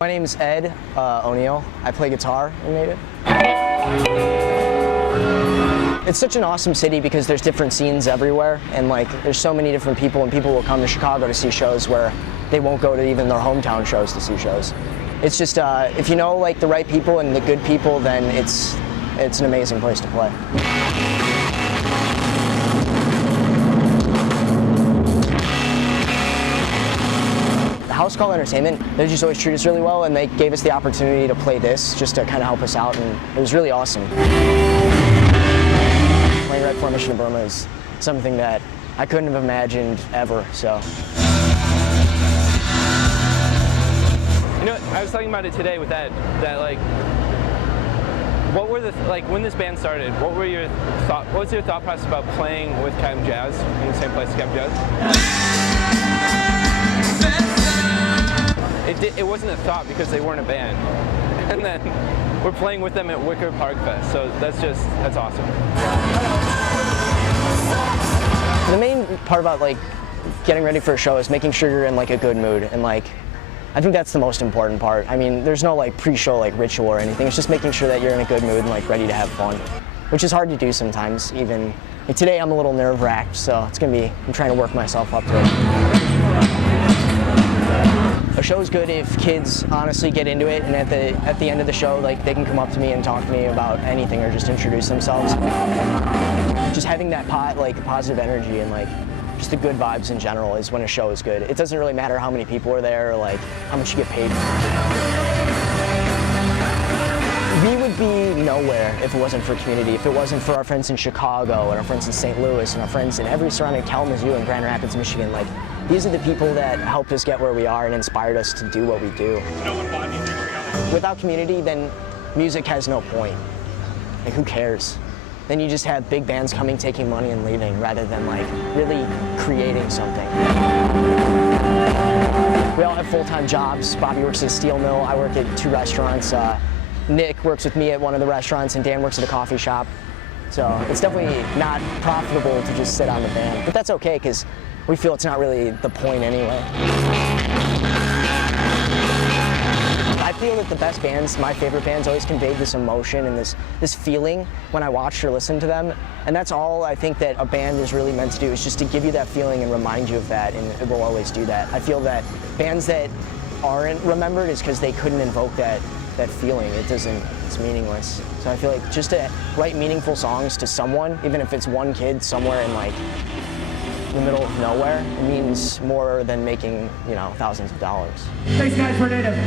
My name's Ed O'Neill. I play guitar in Native. It's such an awesome city because there's different scenes everywhere, and like there's so many different people, and people will come to Chicago to see shows where they won't go to even their hometown shows to see shows. It's just if you know like the right people and the good people, then it's an amazing place to play. House Call Entertainment, they just always treat us really well, and they gave us the opportunity to play this just to kind of help us out, and it was really awesome. Playing Red Formation in Burma is something that I couldn't have imagined ever, so. You know, I was talking about it today with Ed, that like, what were when this band started, what was your thought process about playing with Chem Jazz, in the same place as Chem Jazz? It wasn't a thought because they weren't a band. And then we're playing with them at Wicker Park Fest, so that's awesome. The main part about like getting ready for a show is making sure you're in like a good mood, and like I think that's the most important part. I mean, there's no like pre-show like ritual or anything. It's just making sure that you're in a good mood and like ready to have fun, which is hard to do sometimes. Even like, today I'm a little nerve-wracked, so I'm trying to work myself up to it. A show's good if kids honestly get into it, and at the end of the show, like they can come up to me and talk to me about anything or just introduce themselves. Just having that positive energy and like just the good vibes in general is when a show is good. It doesn't really matter how many people are there or like how much you get paid. We would be nowhere if it wasn't for community, if it wasn't for our friends in Chicago and our friends in St. Louis and our friends in every surrounding Kalamazoo and Grand Rapids, Michigan. Like, these are the people that helped us get where we are and inspired us to do what we do. Without community, then music has no point. Like, who cares? Then you just have big bands coming, taking money and leaving, rather than like really creating something. We all have full-time jobs. Bobby works at a steel mill. I work at 2 restaurants. Nick works with me at one of the restaurants, and Dan works at a coffee shop. So it's definitely not profitable to just sit on the band. But that's okay, because we feel it's not really the point anyway. I feel that the best bands, my favorite bands, always convey this emotion and this feeling when I watch or listen to them. And that's all I think that a band is really meant to do, is just to give you that feeling and remind you of that, and it will always do that. I feel that bands that aren't remembered is because they couldn't invoke that feeling. It's meaningless. So I feel like just to write meaningful songs to someone, even if it's one kid somewhere in like the middle of nowhere, it means more than making, you know, thousands of dollars. Thanks guys for Native.